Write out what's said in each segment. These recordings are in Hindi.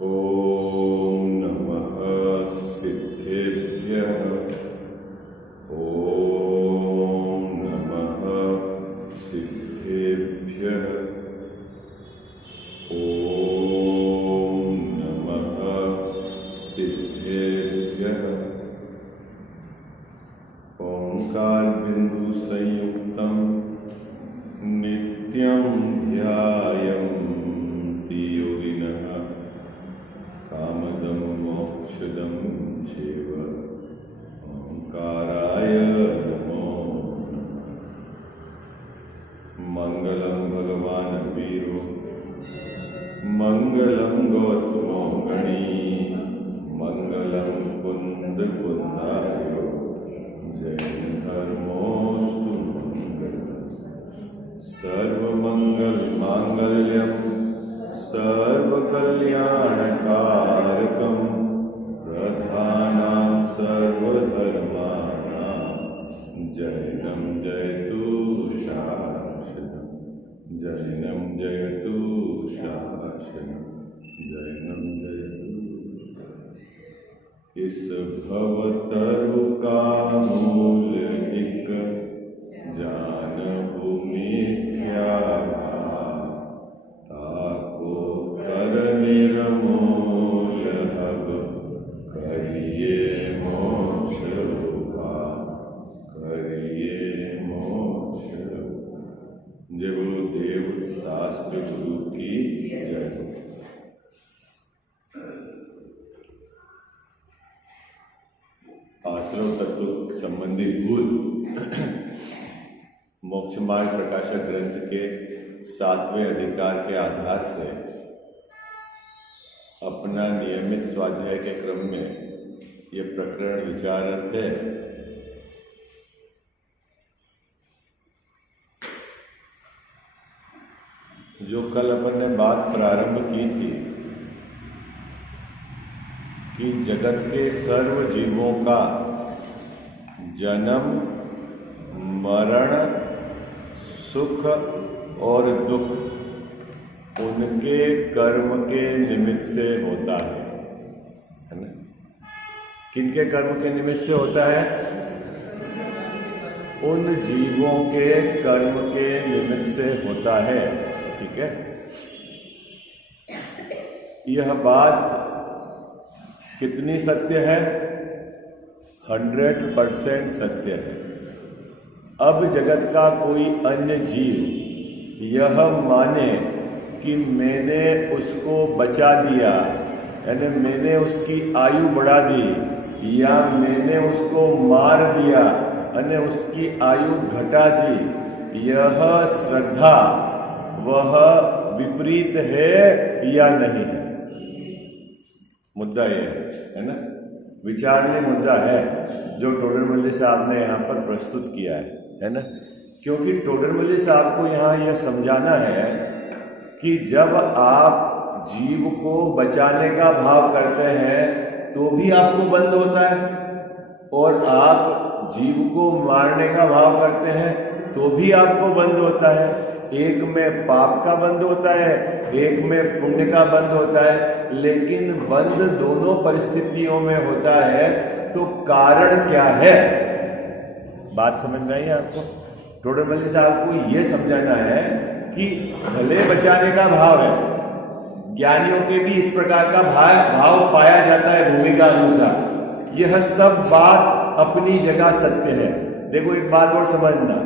ओम नमः सिद्धेभ्यः। ओम नमः सिद्धेभ्यः। ओम नमः सिद्धेभ्यः। ओंकार बिंदु संयुक्तं नित्यं ध्यायन्ति योगिनः कामदं मोक्षदं चैव। ओंकाराय नमो नमः। मंगलं भगवान् वीरो मंगलं गौतमो गणी मंगलं कुंद कुंदायो जैन धर्मोस्तु मंगलम्। सर्वमंगल मांगल्यं सर्वकल्याणकारकं प्रधानं सर्वधर्माणां जैनं जयतु शासनं। जैनं जयतु शासनं। जैनं जयतु। इस भवतरु का मूल एक जानहु मिथ्या ताको कर निर्मूल हब करिए मोक्ष उपाय। करिए मोक्ष। जय गुरुदेव शास्त्र गुरु की जय। आश्रम तत्व संबंधी भूल मोक्ष मार्ग प्रकाशक ग्रंथ के 7वें अधिकार के आधार से अपना नियमित स्वाध्याय के क्रम में ये प्रकरण विचारत है। जो कल अपन ने बात प्रारंभ की थी कि जगत के सर्व जीवों का जन्म मरण सुख और दुख उनके कर्म के निमित्त से होता है ना। किनके कर्म के निमित्त से होता है? उन जीवों के कर्म के निमित्त से होता है। ठीक है, यह बात कितनी सत्य है? 100% सत्य है। अब जगत का कोई अन्य जीव यह माने कि मैंने उसको बचा दिया, यानी मैंने उसकी आयु बढ़ा दी, या मैंने उसको मार दिया यानी उसकी आयु घटा दी, यह श्रद्धा वह विपरीत है या नहीं है? मुद्दा यह है ना, विचारणीय मुद्दा है जो टोडरमल्ली साहब ने यहाँ पर प्रस्तुत किया है ना। क्योंकि टोडरमल्ली साहब को यहाँ यह समझाना है कि जब आप जीव को बचाने का भाव करते हैं तो भी आपको बंद होता है, और आप जीव को मारने का भाव करते हैं तो भी आपको बंद होता है। एक में पाप का बंद होता है, एक में पुण्य का बंद होता है, लेकिन बंद दोनों परिस्थितियों में होता है। तो कारण क्या है? बात समझ में आई आपको? टोडरमल्ली साहब को यह समझाना है कि भले बचाने का भाव है, ज्ञानियों के भी इस प्रकार का भाव पाया जाता है भूमिका अनुसार। यह सब बात अपनी जगह सत्य है। देखो एक बात और समझना,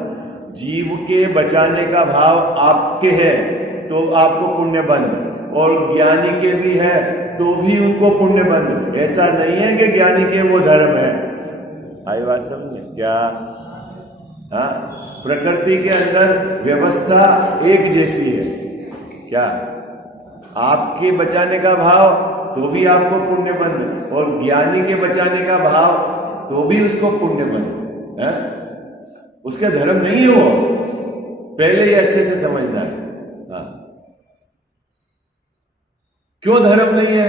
जीव के बचाने का भाव आपके है तो आपको पुण्य बंद, और ज्ञानी के भी है तो भी उनको पुण्य बंद। ऐसा नहीं है कि ज्ञानी के वो धर्म है। आई बात समझे क्या? हाँ, प्रकृति के अंदर व्यवस्था एक जैसी है। क्या आपके बचाने का भाव तो भी आपको पुण्य बंद, और ज्ञानी के बचाने का भाव तो भी उसको पुण्य बंद है। उसका धर्म नहीं हो, पहले ये अच्छे से समझना है। हाँ, क्यों धर्म नहीं है?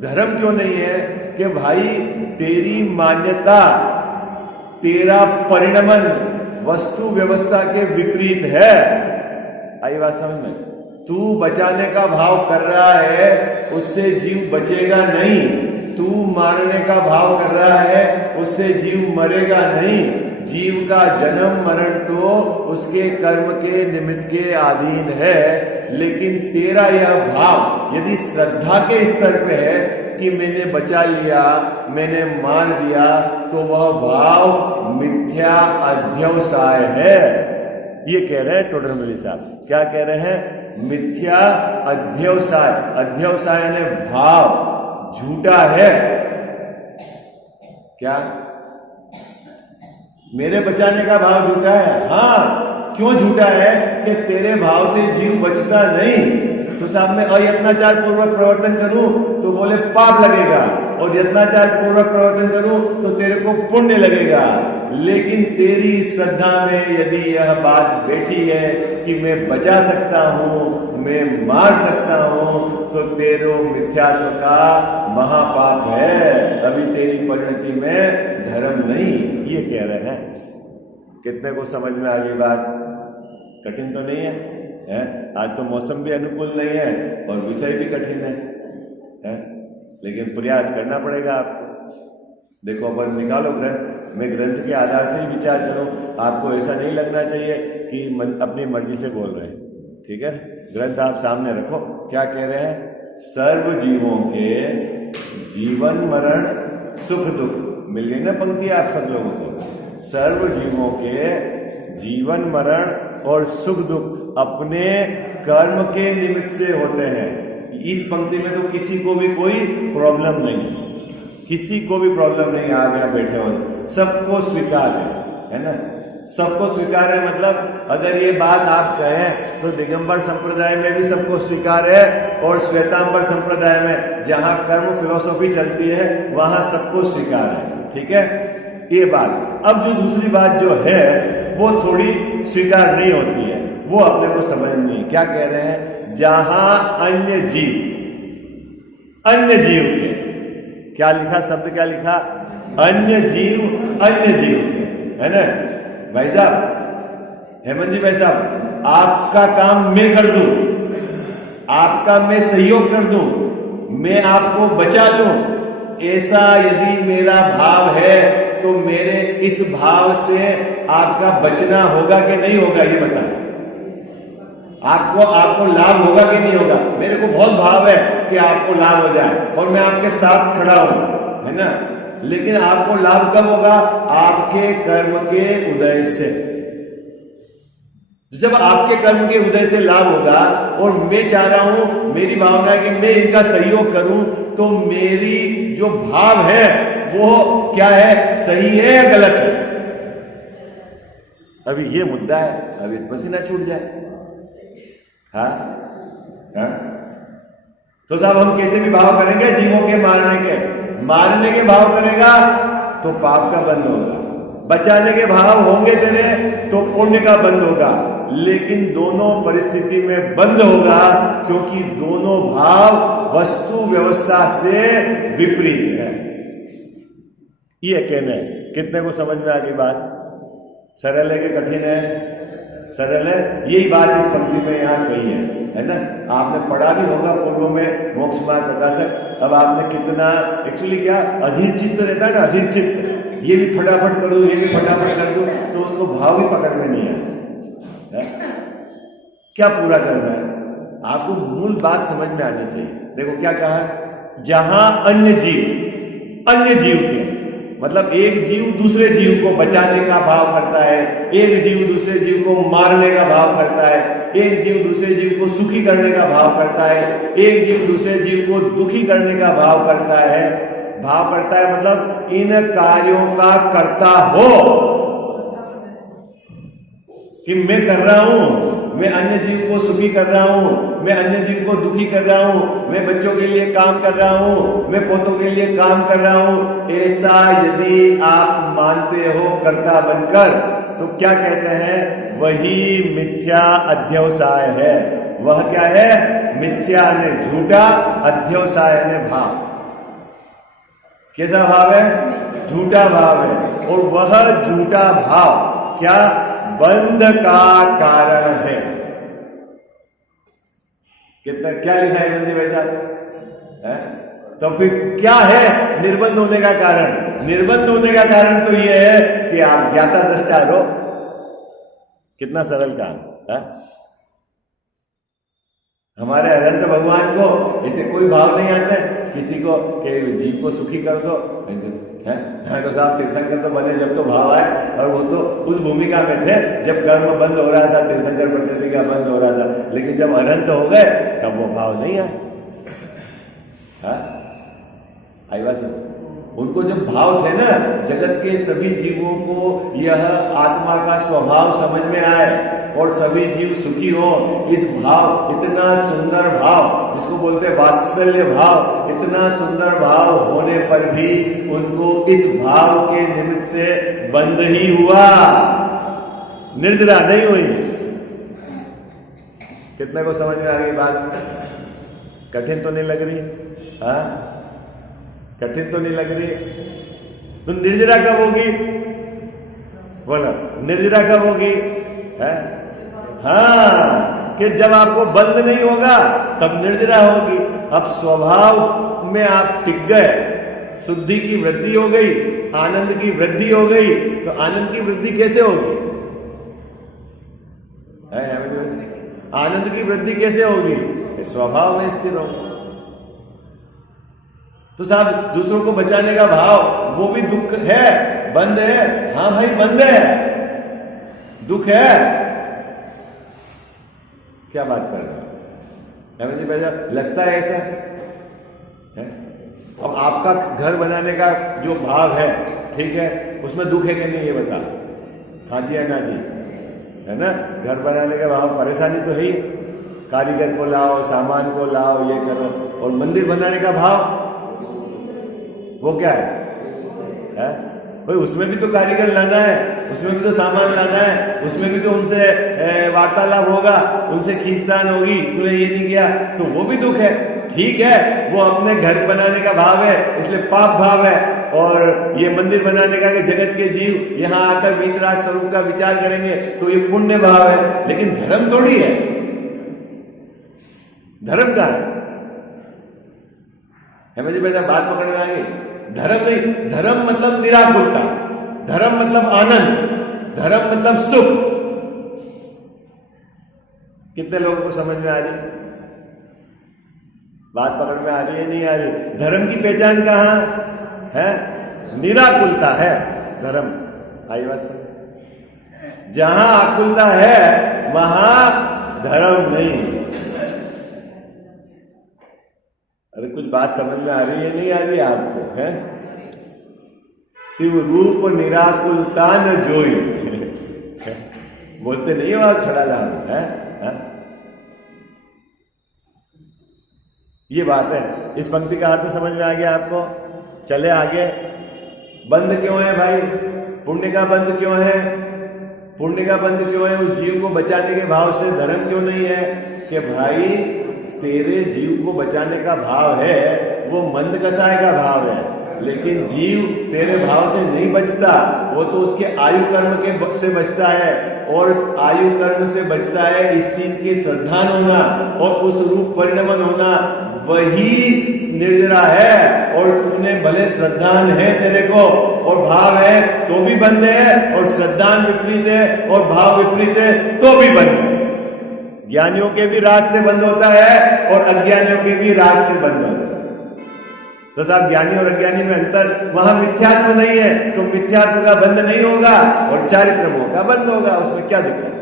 धर्म क्यों नहीं है कि भाई तेरी मान्यता तेरा परिणमन वस्तु व्यवस्था के विपरीत है। आई बात समझ में? तू बचाने का भाव कर रहा है, उससे जीव बचेगा नहीं। तू मारने का भाव कर रहा है, उससे जीव मरेगा नहीं। जीव का जन्म मरण तो उसके कर्म के निमित्त के अधीन है। लेकिन तेरा यह भाव यदि श्रद्धा के स्तर पे है कि मैंने बचा लिया, मैंने मार दिया, तो वह भाव मिथ्या अध्यवसाय है। ये कह रहे हैं टोडरमल साहब। क्या कह रहे हैं? मिथ्या अध्यवसाय। अध्यवसाय यानी भाव झूठा है। क्या मेरे बचाने का भाव झूठा है? हाँ, क्यों झूठा है? कि तेरे भाव से जीव बचता नहीं। तो साहब मैं अयत्नाचार पूर्वक प्रवर्तन करूं तो बोले पाप लगेगा, और यत्नाचार पूर्वक प्रवर्तन करूं तो तेरे को पुण्य लगेगा। लेकिन तेरी श्रद्धा में यदि यह बात बैठी है कि मैं बचा सकता हूं, मैं मार सकता हूं, तो तेरो मिथ्यात्व का महापाप है। अभी तेरी परिणति में धर्म नहीं। ये कह रहे हैं। कितने को समझ में आ गई बात? कठिन तो नहीं है? आज तो मौसम भी अनुकूल नहीं है और विषय भी कठिन है? लेकिन प्रयास करना पड़ेगा आपको। देखो अपन निकालो ग्रंथ, मैं ग्रंथ के आधार से ही विचार करूं। आपको ऐसा नहीं लगना चाहिए कि अपनी मर्जी से बोल रहे हैं। ठीक है, ग्रंथ आप सामने रखो। क्या कह रहे हैं? सर्व जीवों के जीवन मरण सुख दुख। मिल गई ना पंक्ति आप सब लोगों को? सर्व जीवों के जीवन मरण और सुख दुख अपने कर्म के निमित्त से होते हैं। इस पंक्ति में तो किसी को भी कोई प्रॉब्लम नहीं, किसी को भी प्रॉब्लम नहीं। आप यहाँ बैठे हो, सबको स्वीकार है ना? सबको स्वीकार है। मतलब अगर ये बात आप कहें तो दिगंबर संप्रदाय में भी सबको स्वीकार है, और श्वेतांबर संप्रदाय में जहां कर्म फिलोसॉफी चलती है वहां सबको स्वीकार है। ठीक है, ये बात। अब जो दूसरी बात जो है वो थोड़ी स्वीकार नहीं होती है, वो अपने को समझनी है। क्या कह रहे हैं? जहां अन्य जीव के, क्या लिखा शब्द? क्या लिखा? अन्य जीव के, है ना भाई साहब? हेमंत जी भाई साहब, आपका काम मैं कर दूं, आपका मैं सहयोग कर दूं, मैं आपको बचा लूं, ऐसा यदि मेरा भाव है तो मेरे इस भाव से आपका बचना होगा कि नहीं होगा? ये बताओ। आपको लाभ होगा कि नहीं होगा? मेरे को बहुत भाव है कि आपको लाभ हो जाए और मैं आपके साथ खड़ा हूं, है ना? लेकिन आपको लाभ कब होगा? आपके कर्म के उदय से। जब आपके कर्म के उदय से लाभ होगा और मैं चाह रहा हूं, मेरी भावना है कि मैं इनका सहयोग करूं, तो मेरी जो भाव है वो क्या है? सही है या गलत है? अभी ये मुद्दा है। अभी पसीना छूट जाए। हाँ? तो साहब हम कैसे भी भाव करेंगे जीवों के मारने के भाव करेगा तो पाप का बंद होगा, बचाने के भाव होंगे तेरे तो पुण्य का बंद होगा। लेकिन दोनों परिस्थिति में बंद होगा, क्योंकि दोनों भाव वस्तु व्यवस्था से विपरीत है। ये कहना है। कितने को समझ में आ गई बात? सरल है कि कठिन है? सरल है। यही बात इस पंक्ति में यहाँ कही है ना? आपने पढ़ा भी होगा पूर्व में मोक्ष मार्ग प्रकाशक। अब आपने कितना एक्चुअली क्या अधीर चित्त रहता है ना, अधीर चित्त, ये भी फटाफट कर दूं, ये भी फटाफट कर दूं, तो उसको भाव भी पकड़ में नहीं है। क्या पूरा करना है? आपको मूल बात समझ में आनी चाहिए। देखो क्या कहा? जहां अन्य जीव के, मतलब एक जीव दूसरे जीव को बचाने का भाव करता है, एक जीव दूसरे जीव को मारने का भाव करता है, एक जीव दूसरे जीव को सुखी करने का भाव करता है, एक जीव दूसरे जीव को दुखी करने का भाव करता है। मतलब इन कार्यों का करता हो कि मैं कर रहा हूं, मैं अन्य जीव को सुखी कर रहा हूं, मैं अन्य जीव को दुखी कर रहा हूं, मैं बच्चों के लिए काम कर रहा हूं, मैं पोतों के लिए काम कर रहा हूं, ऐसा यदि आप मानते हो कर्ता बनकर, तो क्या कहते हैं? वही मिथ्या अध्यवसाय है। वह क्या है? मिथ्या ने झूठा, अध्यवसाय ने भाव। कैसा भाव है? झूठा भाव है, और वह झूठा भाव क्या बंध का कारण है। कितना क्या लिखा है मंदिर भाई साहब है? तो फिर क्या है निर्बंध होने का कारण? निर्बंध होने का कारण तो यह है कि आप ज्ञाता दृष्टा रहो। कितना सरल काम है? हमारे अनंत भगवान को ऐसे कोई भाव नहीं आता है किसी को कि जीव को सुखी कर दो है? तो साहब तीर्थंकर तो बने जब तो भाव आए, और वो तो उस भूमिका में थे जब कर्म बंद हो रहा था, तीर्थंकर प्रकृति का बंद हो रहा था, लेकिन जब अनंत हो गए तब वो भाव नहीं आए। आई बात है? उनको जब भाव थे ना, जगत के सभी जीवों को यह आत्मा का स्वभाव समझ में आए और सभी जीव सुखी हो, इस भाव, इतना सुंदर भाव जिसको बोलते हैं वात्सल्य भाव, इतना सुंदर भाव होने पर भी उनको इस भाव के निमित्त से बंध ही हुआ, निर्जरा नहीं हुई। कितने को समझ में आ गई बात? कठिन तो नहीं लग रही? हाँ, कठिन तो नहीं लग रही? तो निर्जरा कब होगी? बोलो, निर्जरा कब होगी? है? हाँ, कि जब आपको बंद नहीं होगा तब निर्जरा होगी। अब स्वभाव में आप टिक गए, शुद्धि की वृद्धि हो गई, आनंद की वृद्धि हो गई, तो आनंद की वृद्धि कैसे होगी? आनंद की वृद्धि कैसे होगी? स्वभाव में स्थिर होगी। तो साहब दूसरों को बचाने का भाव वो भी दुख है, बंद है? हाँ भाई बंद है, दुख है। क्या बात कर रहे हैं जी भैया? लगता है ऐसा है? अब आपका घर बनाने का जो भाव है, ठीक है, उसमें दुख है कि नहीं ये बता? हाँ जी है ना जी, है ना? घर बनाने का भाव, परेशानी तो है ही, कारीगर को लाओ, सामान को लाओ, ये करो। और मंदिर बनाने का भाव वो क्या है? भाई उसमें भी तो कारीगर लाना है, उसमें भी तो सामान लाना है, उसमें भी तो उनसे वार्तालाप होगा, उनसे खींचतान होगी, तूने ये नहीं किया, तो वो भी दुख है। ठीक है, वो अपने घर बनाने का भाव है, इसलिए पाप भाव है, और ये मंदिर बनाने का कि जगत के जीव यहाँ आकर वीतराग स्वरूप का विचार करेंगे, तो ये पुण्य भाव है। लेकिन धर्म थोड़ी है। धर्म का है मुझे भैया, बात पकड़ में आ गई? धर्म नहीं, धर्म मतलब निराकुलता, धर्म मतलब आनंद, धर्म मतलब सुख। कितने लोगों को समझ में आ रही? बात पकड़ में आ रही है नहीं आ रही? धर्म की पहचान कहां है? निराकुलता है धर्म। आई बात समझ? जहां आकुलता है वहां धर्म नहीं। अरे कुछ बात समझ में आ रही है नहीं आ रही आपको? है शिव रूप निराकुलता न जोई बोलते नहीं हो आप? छड़ा लाम है? ये बात है। इस पंक्ति का अर्थ समझ में आ गया आपको? चले आगे। बंद क्यों है भाई? पुण्य का बंद क्यों है? पुण्य का बंद क्यों है? उस जीव को बचाने के भाव से। धर्म क्यों नहीं है? कि भाई तेरे जीव को बचाने का भाव है, वो मंद कसाय का भाव है, लेकिन जीव तेरे भाव से नहीं बचता, वो तो उसके आयु कर्म के से बचता है, और आयु कर्म से बचता है इस चीज के श्रद्धान होना और उस रूप परिणमन होना, वही निर्जरा है। और तूने भले श्रद्धान है तेरे को और भाव है तो भी बंद है, और श्रद्धान विपरीत है और भाव विपरीत है तो भी बंद है। ज्ञानियों के भी राग से बंद होता है और अज्ञानियों के भी राग से बंद होता है। तो साहब ज्ञानी और अज्ञानी में अंतर, वहां मिथ्यात्व नहीं है तो मिथ्यात्व का बंद नहीं होगा और चारित्रमों का बंद होगा। उसमें क्या दिक्कत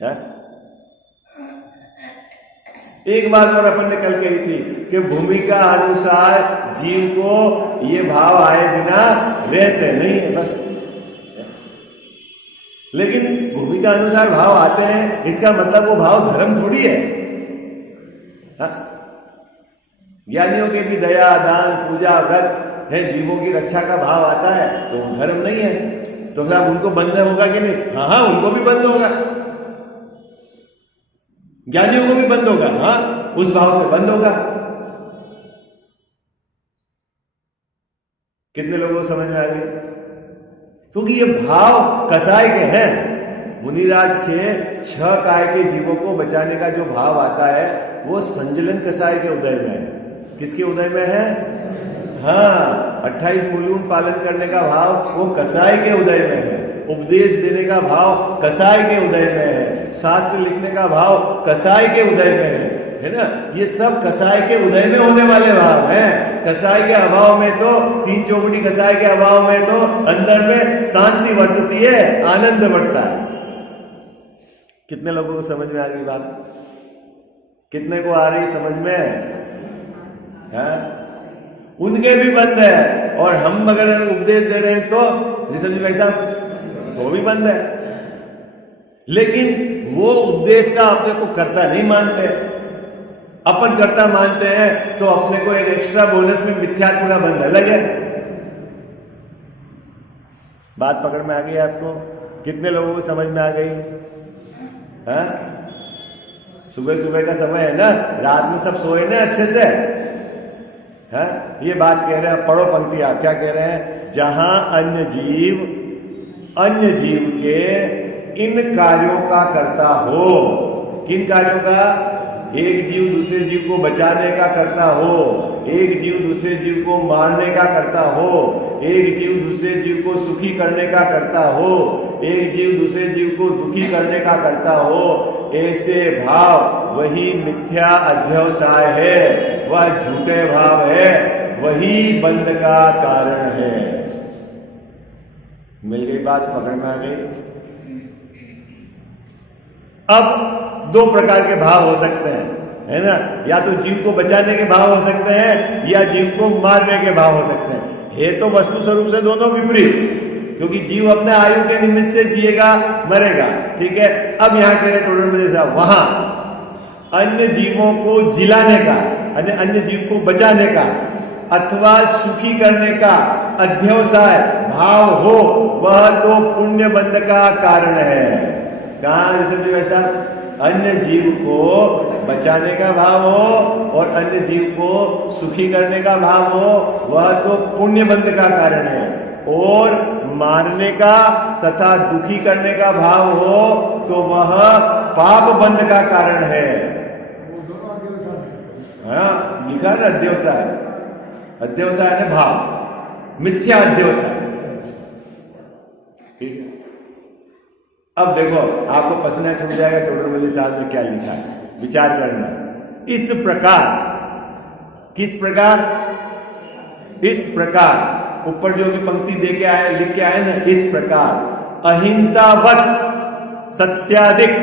है? एक बात और अपन ने कल कही थी कि भूमिका अनुसार जीव को ये भाव आए बिना रहते नहीं है बस। लेकिन भूमिका अनुसार भाव आते हैं, इसका मतलब वो भाव धर्म थोड़ी है। ज्ञानियों के भी दया, दान, पूजा, व्रत है, जीवों की रक्षा का भाव आता है तो धर्म नहीं है। तो साहब उनको बंद होगा कि नहीं? हाँ हाँ, उनको भी बंद होगा, ज्ञानियों को भी बंद होगा। हाँ, उस भाव से बंद होगा। कितने लोगों को समझ में आ गई? क्योंकि ये भाव कसाय के हैं। मुनिराज के 6 काय के जीवों को बचाने का जो भाव आता है वो संजलन कसाय के उदय में है। किसके उदय में है? हाँ, 28 मूलून पालन करने का भाव वो कसाय के उदय में है। उपदेश देने का भाव कसाय के उदय में है। शास्त्र लिखने का भाव कसाय के उदय में है ना? ये सब कसाय के उदय में होने वाले भाव हैं। कसाय के अभाव में तो 3 चौगुनी कसाय के अभाव में तो अंदर में शांति वर्तती है, आनंद बढ़ता है। कितने लोगों को समझ में आ गई बात? कितने को आ रही समझ में है? उनके भी बंद है, और हम अगर उपदेश दे रहे हैं तो जी समझ भाई साहब वो भी बंद है। लेकिन वो उपदेश का अपने को कर्ता नहीं मानते, अपन कर्ता मानते हैं, तो अपने को एक एक्स्ट्रा बोनस में मिथ्यात्व बंद अलग है। बात पकड़ में आ गई आपको? कितने लोगों को समझ में आ गई? हाँ, सुबह सुबह का समय है ना, रात में सब सोए ना अच्छे से। हाँ, ये बात कह रहे हैं। पढ़ो पंक्ति आप, क्या कह रहे हैं? जहां अन्य जीव के इन कार्यों का करता हो। किन कार्यों का? एक जीव दूसरे जीव को बचाने का करता हो, एक जीव दूसरे जीव को मारने का करता हो, एक जीव दूसरे जीव को सुखी करने का करता हो, एक जीव दूसरे जीव को दुखी करने का करता हो। ऐसे भाव वही मिथ्या अध्यवसाय है, वह झूठे भाव है, वही बंध का कारण है। मिल गई बात? पकड़ में आ गई? अब 2 प्रकार के भाव हो सकते हैं, है ना? या तो जीव को बचाने के भाव हो सकते हैं, या जीव को मारने के भाव हो सकते हैं। ये तो वस्तु स्वरूप से दोनों विपरीत, क्योंकि जीव अपने आयु के निमित्त से जिएगा, मरेगा, ठीक है। अब यहां कह रहे टोटल में जैसा वहां अन्य जीवों को जिलाने का, अन्य जीव को बचाने का अथवा सुखी करने का अध्यवसाय भाव हो, वह तो पुण्य बंध का कारण है। कहां जैसे वैसा अन्य जीव को बचाने का भाव हो और अन्य जीव को सुखी करने का भाव हो, वह तो पुण्य बंध का कारण है। और मारने का तथा दुखी करने का भाव हो तो वह पाप बंध का कारण है। हाँ, लिखा ना अध्यवसाय। अध्यवसाय ने भाव, मिथ्या अध्यवसाय। ठीक है। अब देखो, आपको पसीना छूट जाएगा टोडरमल साहब ने क्या लिखा है, विचार करना। इस प्रकार, किस प्रकार? इस प्रकार, ऊपर जो भी पंक्ति दे के आए, लिख के आए ना, इस प्रकार अहिंसावत सत्याधिक।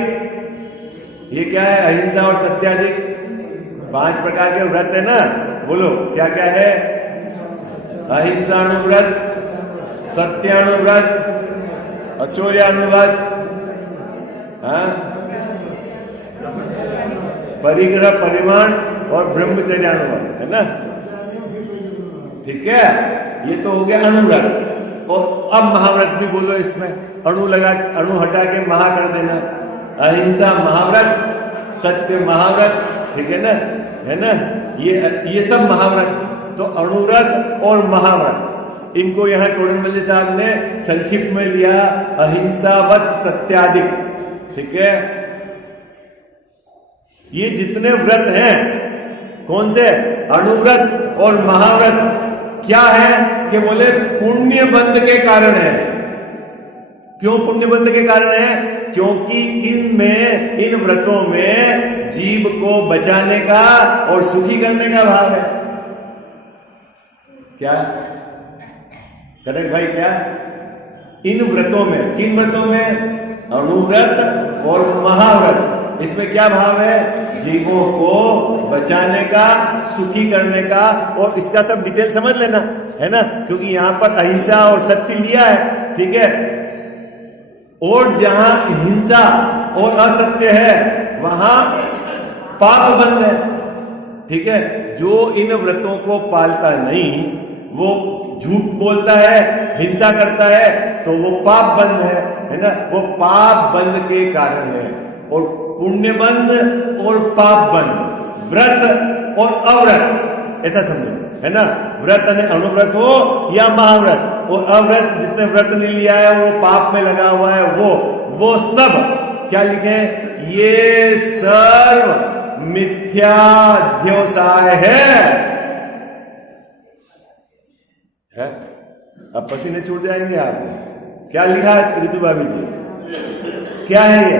ये क्या है? अहिंसा और सत्याधिक 5 प्रकार के व्रत है ना। बोलो क्या क्या है? अहिंसानुव्रत, सत्यानुव्रत, अचौर्यानुव्रत, परिग्रह परिमाण और ब्रह्मचर्यानुव्रत, है ना। ठीक है, ये तो हो गया अनुव्रत। और अब महाव्रत भी बोलो इसमें, अणु हटा के महा कर देना। अहिंसा महाव्रत, सत्य महाव्रत, ठीक है ना, है ना। ये सब महाव्रत। तो अणुव्रत और महाव्रत, इनको यहां टोडरमल साहब ने संक्षिप्त में लिया अहिंसावत सत्याधिक। ठीक है, ये जितने व्रत हैं, कौन से? अणुव्रत और महाव्रत, क्या है कि बोले पुण्य बंध के कारण है। क्यों पुण्य बंध के कारण है? क्योंकि इनमें, इन व्रतों में जीव को बचाने का और सुखी करने का भाव है। क्या करेक्ट भाई? क्या इन व्रतों में, किन व्रतों में? अणुव्रत और महाव्रत। इसमें क्या भाव है? जीवों को बचाने का, सुखी करने का। और इसका सब डिटेल समझ लेना, है ना, क्योंकि यहां पर अहिंसा और सत्य लिया है, ठीक है। और जहां हिंसा और असत्य है वहां पाप बंध है, ठीक है। जो इन व्रतों को पालता नहीं, वो झूठ बोलता है, हिंसा करता है, तो वो पाप बंध है ना। वो पाप बंध के कारण है। और पुण्य बंध और पाप बंध, व्रत और अव्रत, ऐसा समझो, है ना। व्रत और अनुव्रत हो या महाव्रत, वो अव्रत जिसने व्रत नहीं लिया है वो पाप में लगा हुआ है, वो सब क्या लिखे, ये सर्व मिथ्याध्यवसाय है। अब पसीने छूट जाएंगे आपको। क्या लिखा ऋतु भाभी जी, क्या है ये?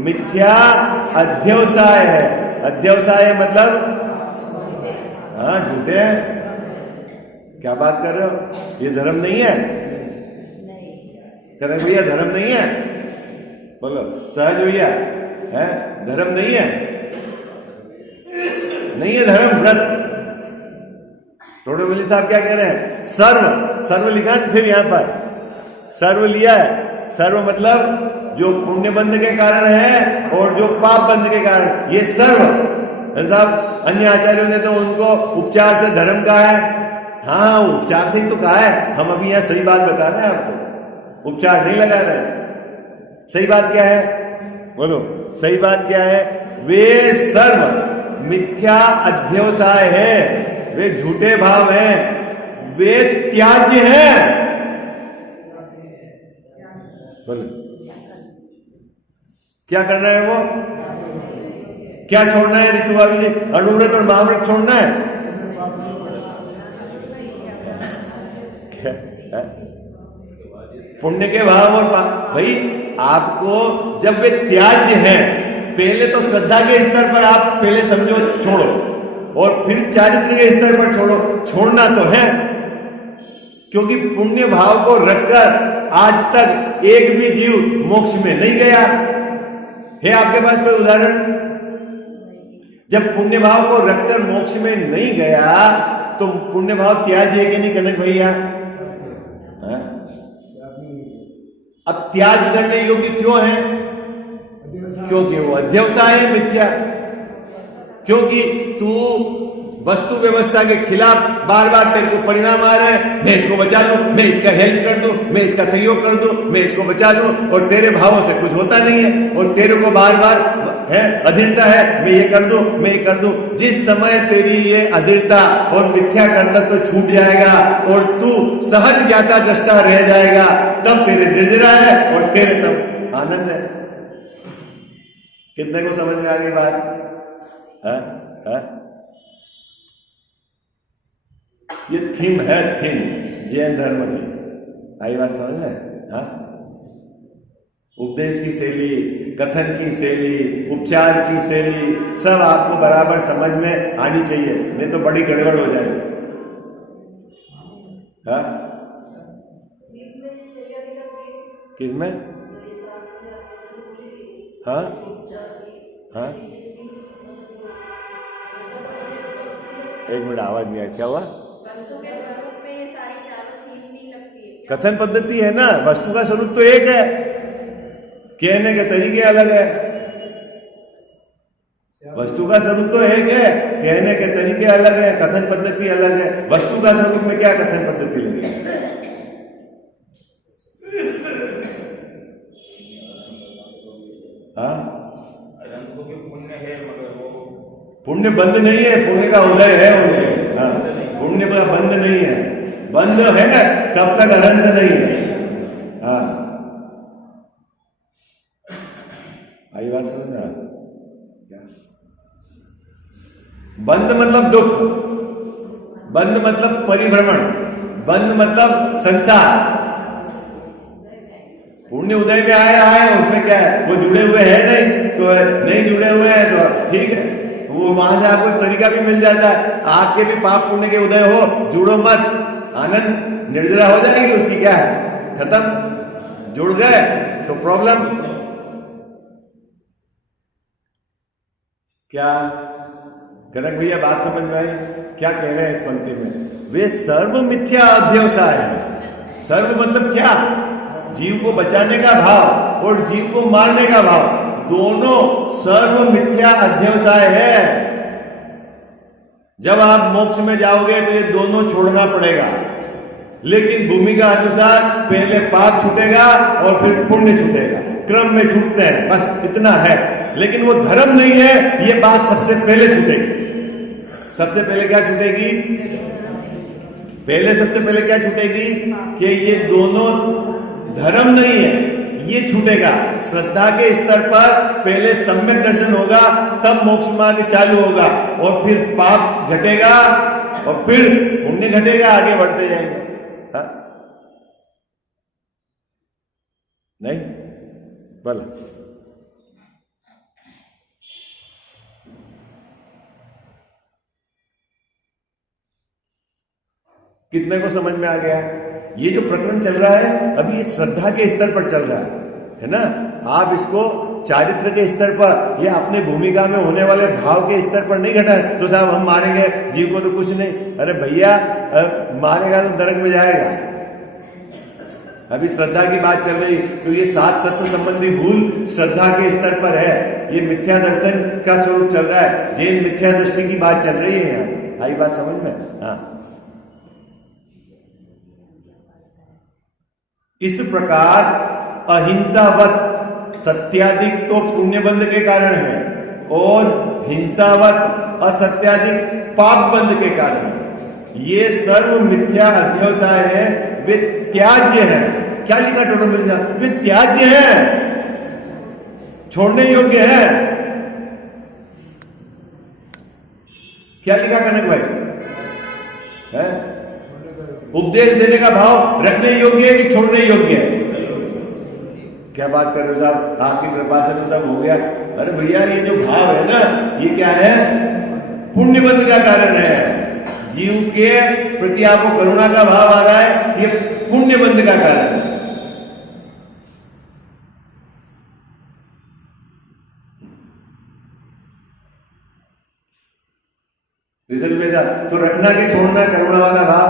मिथ्या अध्यवसाय है। अध्यवसाय मतलब हाँ झूठे हैं। क्या बात कर रहे हो, ये धर्म नहीं है? कह रहे भैया धर्म नहीं है, बोलो सहज भैया, है धर्म नहीं है? नहीं है धर्म, व्रत। टोडरमल्ली साहब क्या कह रहे हैं? सर्व लिखा है, फिर यहां पर सर्व लिया है। सर्व मतलब जो पुण्य बंध के कारण है और जो पाप बंध के कारण, ये सर्व। साहब अन्य आचार्यों ने तो उनको उपचार से धर्म कहा है। हाँ उपचार से ही तो कहा है, हम अभी यहां सही बात बता रहे हैं आपको, उपचार नहीं लगा रहे। सही बात क्या है, बोलो सही बात क्या है? वे सर्व मिथ्या अध्यवसाय है, वे झूठे भाव हैं, वे त्याज्य हैं। बोलो क्या करना है? वो क्या छोड़ना है ऋतु भाभी जी? अनुव्रत और महाव्रत छोड़ना है। पुण्य के भाव और भाई आपको जब वे त्याज्य हैं, पहले तो श्रद्धा के स्तर पर आप पहले समझो छोड़ो, और फिर चारित्र के स्तर पर छोड़ो। छोड़ना तो है, क्योंकि पुण्य भाव को रखकर आज तक एक भी जीव मोक्ष में नहीं गया है। आपके पास कोई उदाहरण? जब पुण्य भाव को रखकर मोक्ष में नहीं गया तो पुण्य भाव त्याज्य है कि नहीं कनक भैया? अब त्याज करने योग्य क्यों है? क्योंकि वो अध्यवसाय है, मिथ्या। क्योंकि तू वस्तु व्यवस्था के खिलाफ बार बार तेरे को परिणाम आ रहे हैं, मैं इसको बचा लूं, मैं इसका हेल्प कर दूं, मैं इसका सहयोग कर दूं, मैं इसको बचा लूं, और तेरे भावों से कुछ होता नहीं है, और तेरे को बार बार है अधीरता है, मैं ये कर दूं, मैं ये कर दूं। जिस समय तेरी ये अधीरता और मिथ्या कर्तव्य तो छूट जाएगा और तू सहज ज्ञाता दृष्टा रह जाएगा, तब तेरे निर्जरा है और तेरे तब आनंद है। कितने को समझ में आ गई बात? है? ये थीम है, थीम जैन धर्म की। आई बात समझ में? हाँ, उपदेश की शैली, कथन की शैली, उपचार की शैली सब आपको बराबर समझ में आनी चाहिए, नहीं तो बड़ी गड़बड़ हो जाएगी। हाँ किसमें? हाँ हाँ एक मिनट आवाज नहीं आया, क्या हुआ? वस्तु के स्वरूप में ये सारी चारों थीम नहीं लगती है। कथन पद्धति है ना, वस्तु का स्वरूप तो एक है, कहने के तरीके अलग है। वस्तु का स्वरूप तो एक है, कहने के तरीके अलग है, कथन पद्धति अलग है। वस्तु का स्वरूप में क्या कथन पद्धति लगेगी? हाँ पुण्य है मगर वो पुण्य बंद नहीं है, पुण्य का उदय है उनसे। हाँ पुण्य का बंद नहीं है, बंद है तब तक अनंत नहीं है। हाँ आई बात समझ में? क्या बंद मतलब दुख, बंद मतलब परिभ्रमण, बंद मतलब संसार। पुण्य उदय में आए उसमें क्या है? वो जुड़े हुए हैं नहीं तो नहीं जुड़े हुए हैं तो ठीक है, तो वो वहां से आपको तरीका भी मिल जाता है। आपके भी पाप पुण्य के उदय हो, जुड़ो मत, आनंद निर्जरा हो जाएगी उसकी, क्या है खत्म। जुड़ गए तो प्रॉब्लम क्या? कनक भैया बात समझ में आई? क्या कह रहे हैं इस पंक्ति में? वे सर्व मिथ्या अध्यवसाय है। सर्व मतलब क्या? जीव को बचाने का भाव और जीव को मारने का भाव, दोनों सर्व मिथ्या अध्यवसाय है। जब आप मोक्ष में जाओगे तो ये दोनों छोड़ना पड़ेगा, लेकिन भूमिका अनुसार पहले पाप छूटेगा और फिर पुण्य छूटेगा, क्रम में छूटते हैं, बस इतना है। लेकिन वो धर्म नहीं है, ये बात सबसे पहले छूटेगी। सबसे पहले क्या छूटेगी? पहले सबसे पहले क्या छूटेगी कि ये दोनों धर्म नहीं है, ये छूटेगा। श्रद्धा के स्तर पर पहले सम्यक दर्शन होगा, तब मोक्ष मार्ग चालू होगा, और फिर पाप घटेगा और फिर पुण्य घटेगा, आगे बढ़ते जाएंगे। हाँ? नहीं बोल। कितने को समझ में आ गया? ये जो प्रकरण चल रहा है अभी ये श्रद्धा के स्तर पर चल रहा है ना। आप इसको चारित्र के स्तर पर या अपने भूमिका में होने वाले भाव के स्तर पर नहीं घटा तो साहब हम मारेंगे जीव को तो कुछ नहीं। अरे भैया मारेगा तो नरक में जाएगा। अभी श्रद्धा की बात चल रही, क्योंकि ये 7 तत्व संबंधी भूल श्रद्धा के स्तर पर है। ये मिथ्या दर्शन का स्वरूप चल रहा है, जैन मिथ्या दृष्टि की बात चल रही है यहाँ। आई बात समझ में? हाँ। इस प्रकार अहिंसावत सत्याधिक तो पुण्यबंध के कारण है, और हिंसावत असत्याधिक पाप बंध के कारण है। ये सर्व मिथ्या अध्यवसाय है, वे त्याज्य है। क्या लिखा टोटल मिथ्या? वे त्याज्य है, छोड़ने योग्य है। क्या लिखा कनक भाई? है उपदेश देने का भाव रखने योग्य है कि छोड़ने योग्य है? क्या बात कर रहे हो साहब, आपकी कृपा से तो सब हो गया। अरे भैया ये जो भाव है ना, ये क्या है? पुण्यबंध का कारण है। जीव के प्रति आपको करुणा का भाव आ रहा है, ये पुण्यबंध का कारण है। तो रखना कि छोड़ना करुणा वाला भाव?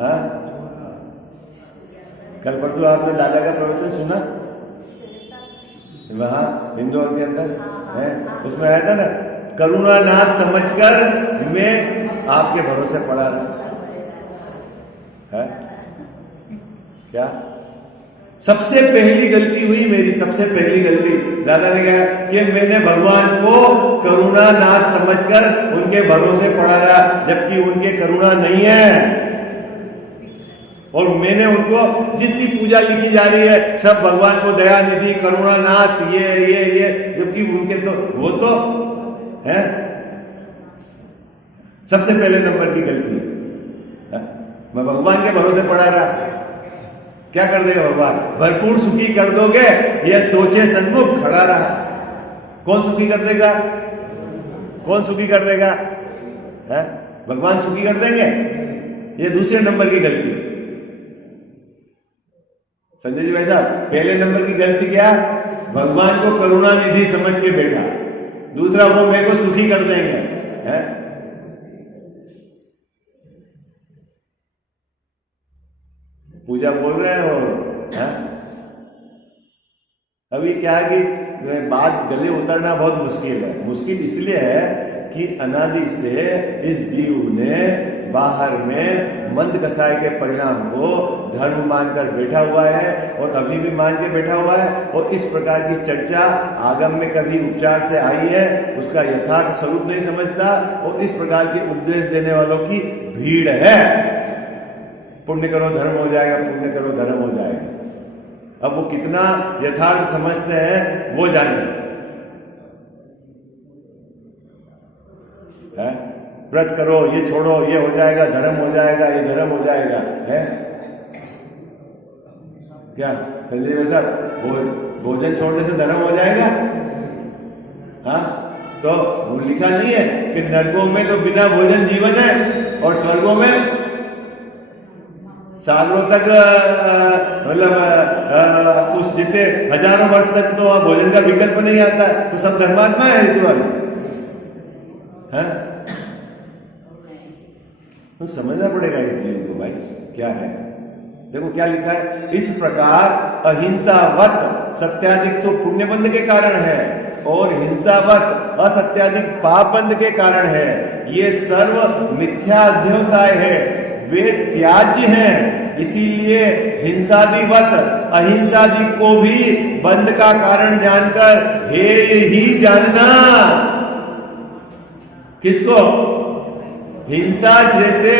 हाँ? कल परसों आपने दादा का प्रवचन सुना वहां इंदौर के अंदर है, उसमें आया था ना, करुणानाथ समझकर मैं आपके भरोसे पड़ा रहा है। क्या सबसे पहली गलती हुई मेरी? सबसे पहली गलती दादा ने कहा कि मैंने भगवान को करुणानाथ समझकर उनके भरोसे पड़ा रहा, जबकि उनके करुणा नहीं है। और मैंने उनको जितनी पूजा लिखी जा रही है सब भगवान को दयानिधि करुणानाथ ये, जबकि उनके तो वो तो है सबसे पहले नंबर की गलती है। मैं भगवान के भरोसे पड़ा रहा। क्या कर देगा भगवान? भरपूर सुखी कर दोगे, ये सोचे सन्मुख खड़ा रहा। कौन सुखी कर देगा? कौन सुखी कर देगा? है भगवान सुखी कर देंगे? ये दूसरे नंबर की गलती। संजय जी भाई साहब, पहले नंबर की गलती क्या? भगवान को करुणा निधि समझ के बैठा। दूसरा, वो मेरे को सुखी कर देंगे। है पूजा बोल रहे हैं और है? अभी क्या है कि बात गले उतरना बहुत मुश्किल है। मुश्किल इसलिए है कि अनादि से इस जीव ने बाहर में मंद कसाय के परिणाम को धर्म मानकर बैठा हुआ है, और अभी भी मान के बैठा हुआ है। और इस प्रकार की चर्चा आगम में कभी उपचार से आई है, उसका यथार्थ स्वरूप नहीं समझता, और इस प्रकार के उपदेश देने वालों की भीड़ है। पुण्य करो धर्म हो जाएगा, पुण्य करो धर्म हो जाएगा। अब वो कितना यथार्थ समझते हैं वो जाने। व्रत करो, ये छोड़ो, ये हो जाएगा, धर्म हो जाएगा, ये धर्म हो जाएगा। है क्या संजय भाई साहब? भोजन छोड़ने से धर्म हो जाएगा? हाँ, तो वो लिखा नहीं है कि नरकों में तो बिना भोजन जीवन है, और स्वर्गों में सालों तक मतलब कुछ जितने हजारों वर्ष तक तो भोजन का विकल्प नहीं आता। तो सब धर्मात्मा है ऋतु वाले। तो समझना पड़ेगा इस चीज को भाई, क्या है। देखो क्या लिखा है, इस प्रकार अहिंसावत सत्याधिक तो पुण्यबंध के कारण है, और हिंसावत असत्याधिक पापबंध के कारण है। ये सर्व मिथ्या अध्यवसाय है, वे त्याज्य हैं। इसीलिए हिंसादिवत अहिंसादि को भी बंध का कारण जानकर हे ही जानना। किसको? हिंसा जैसे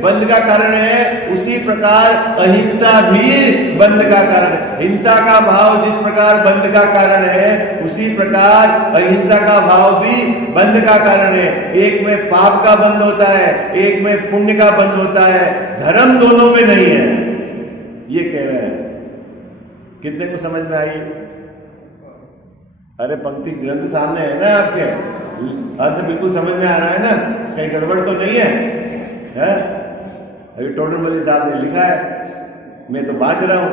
बंध का कारण है, उसी प्रकार अहिंसा भी बंध का कारण है। हिंसा का भाव जिस प्रकार बंध का कारण है, उसी प्रकार अहिंसा का भाव भी बंध का कारण है। एक में पाप का बंध होता है, एक में पुण्य का बंध होता है, धर्म दोनों में नहीं है, ये कह रहे हैं। कितने को समझ में आई? अरे पंक्ति ग्रंथ सामने है ना आपके, अर्थ बिल्कुल समझ में आ रहा है ना, कहीं गड़बड़ तो नहीं है? अभी टोडरमल साहब ने लिखा है, मैं तो बाँच रहा हूं,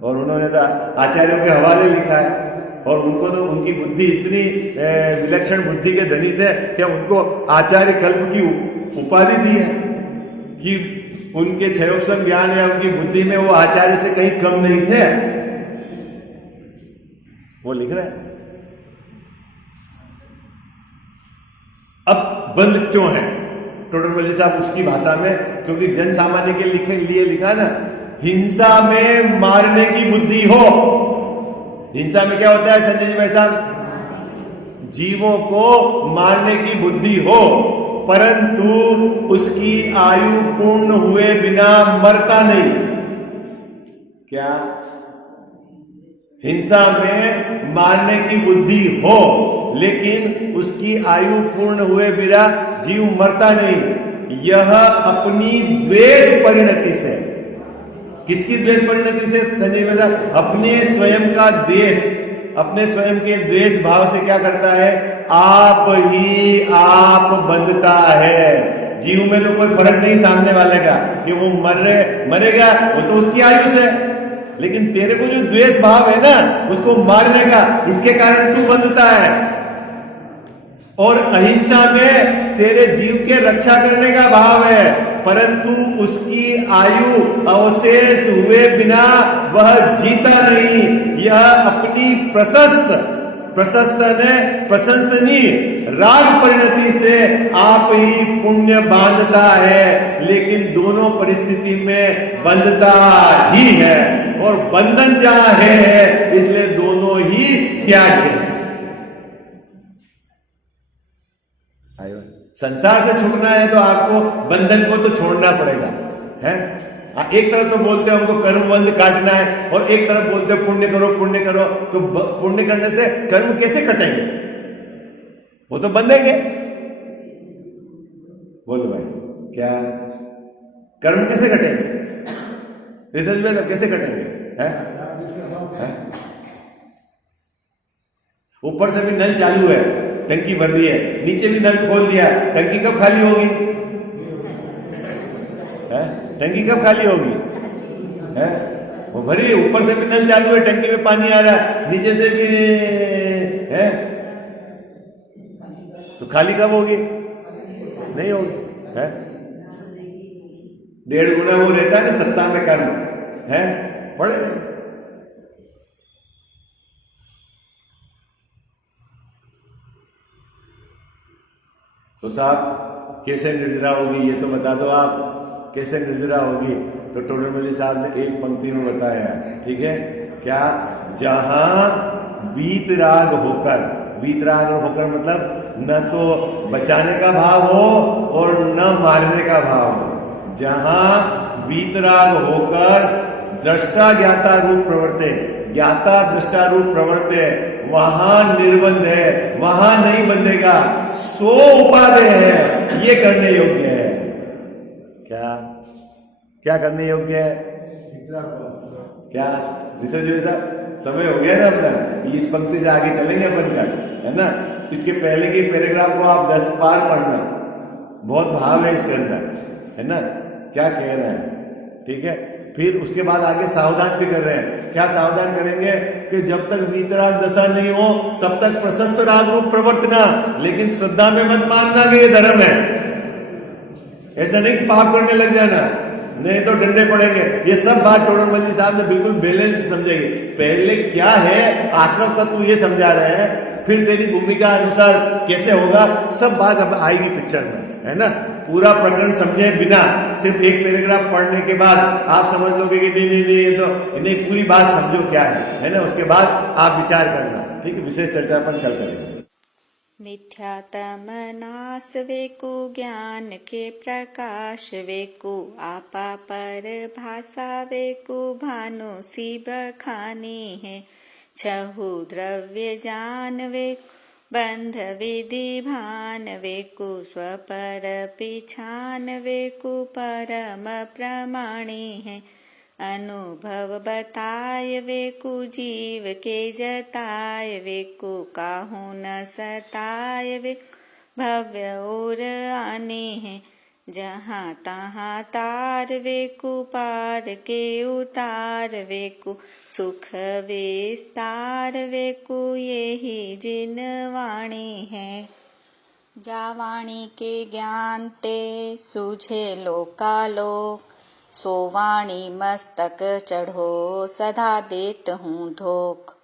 और उन्होंने तो आचार्यों के हवाले लिखा है, और उनको तो उनकी बुद्धि इतनी विलक्षण बुद्धि के धनी थे कि उनको आचार्य कल्प की उपाधि दी है कि उनके क्षयोक्षम ज्ञान या उनकी बुद्धि में वो आचार्य से कहीं कम नहीं थे। वो लिख रहा है। अब बंद क्यों है? टोडरमल साहब उसकी भाषा में, क्योंकि जन सामान्य के लिए लिखा ना, हिंसा में मारने की बुद्धि हो। हिंसा में क्या होता है संजय जी भाई साहब? जीवों को मारने की बुद्धि हो, परंतु उसकी आयु पूर्ण हुए बिना मरता नहीं। क्या? हिंसा में मारने की बुद्धि हो, लेकिन उसकी आयु पूर्ण हुए बिना जीव मरता नहीं। यह अपनी द्वेष परिणति से, किसकी द्वेष परिणति से संजय भाई? अपने स्वयं का द्वेष, अपने स्वयं के द्वेष भाव से क्या करता है? आप ही आप बंधता है। जीव में तो कोई फर्क नहीं सामने वाले का कि वो मरेगा, वो तो उसकी आयु से, लेकिन तेरे को जो द्वेष भाव है ना, उसको मारने का, इसके कारण तू बंधता है। और अहिंसा में तेरे जीव के रक्षा करने का भाव है, परंतु उसकी आयु अवशेष हुए बिना वह जीता नहीं। यह अपनी प्रशस्त ने प्रशंसनीय राग परिणति से आप ही पुण्य बांधता है, लेकिन दोनों परिस्थिति में बंधता ही है, और बंधन जहां है इसलिए दोनों ही त्याग है। संसार से छूटना है तो आपको बंधन को तो छोड़ना पड़ेगा, है? एक तरफ तो बोलते हैं हमको कर्म बंध काटना है, और एक तरफ बोलते हैं पुण्य करो, तो पुण्य करने से कर्म कैसे कटेंगे? वो तो बंधेंगे। बोलो भाई, क्या कर्म कैसे कटेंगे? रिसर्च में सब कैसे कटेंगे? है? ऊपर से भी नल चालू है, टंकी भर दी है, नीचे भी नल खोल दिया, टंकी कब खाली होगी? टंकी कब खाली होगी? है? वो भरी, ऊपर से भी नल चालू है, टंकी में पानी आ रहा है, नीचे से भी है, तो खाली कब होगी? नहीं होगी, है? 1.5 गुना वो रहता है ना सत्ता में कर्म, है? पढ़े नहीं? तो साहब कैसे निर्जरा होगी, ये तो बता दो आप, कैसे निर्जरा होगी? तो टोडरमल साहब ने एक पंक्ति में बताया, ठीक है? क्या? जहां वीतराग होकर मतलब न तो बचाने का भाव हो और न मारने का भाव हो, जहां वीतराग होकर दृष्टा ज्ञाता रूप प्रवर्ते, ज्ञाता दृष्टा रूप प्रवर्ते, वहां निर्बंध है, वहां नहीं बंधेगा। सो उपादेय है, ये करने योग्य है। क्या करने योग्य है? क्या रिसर्च समय हो गया ना अपना, इस पंक्ति से आगे चलेंगे अपन का, है ना? इसके पहले के पैराग्राफ को आप 10 बार पढ़ना, बहुत भाव है इसके अंदर, है ना? क्या कह रहे हैं, ठीक है? फिर उसके बाद आगे सावधान भी कर रहे हैं। क्या सावधान करेंगे? कि जब तक वीतराग दशा नहीं हो तब तक प्रशस्त राग रूप प्रवर्तना, लेकिन श्रद्धा में मत मानना कि ये धर्म है। ऐसा नहीं पाप करने लग जाना, नहीं तो डंडे पड़ेंगे। ये सब बात टोडरमल साहब ने बिल्कुल बैलेंस समझेगी। पहले क्या है आश्रम तत्व ये समझा रहे हैं, फिर तेरी भूमिका अनुसार कैसे होगा, सब बात अब आएगी पिक्चर में, है ना? पूरा प्रकरण समझे बिना सिर्फ एक पैराग्राफ पढ़ने के बाद आप समझ लोगे कि नहीं ये तो नहीं, पूरी बात समझो क्या है ना? उसके बाद आप विचार करना, ठीक है? विशेष चर्चा अपन कल करेंगे। मिथ्यातम नाश वेकु ज्ञान के प्रकाश वेकु आपा पर भाषा वेकु भानु सी बखानी है छहु द्रव्य जान वेकु बंध विधि भान वेकु स्वपर पिछान वेकु परम प्रमाणी है अनुभव बताय वेकु जीव के जताय वेकु काहू न सताय वेकु भव्य और आने है जहाँ तहाँ तार वेकु पार के उतार वेकु सुख विस्तार वेकु यही जिन वाणी है जा वाणी के ज्ञान ते सूझे लोकालोक सो वाणी मस्तक चढ़ो सदा देत हूँ धोख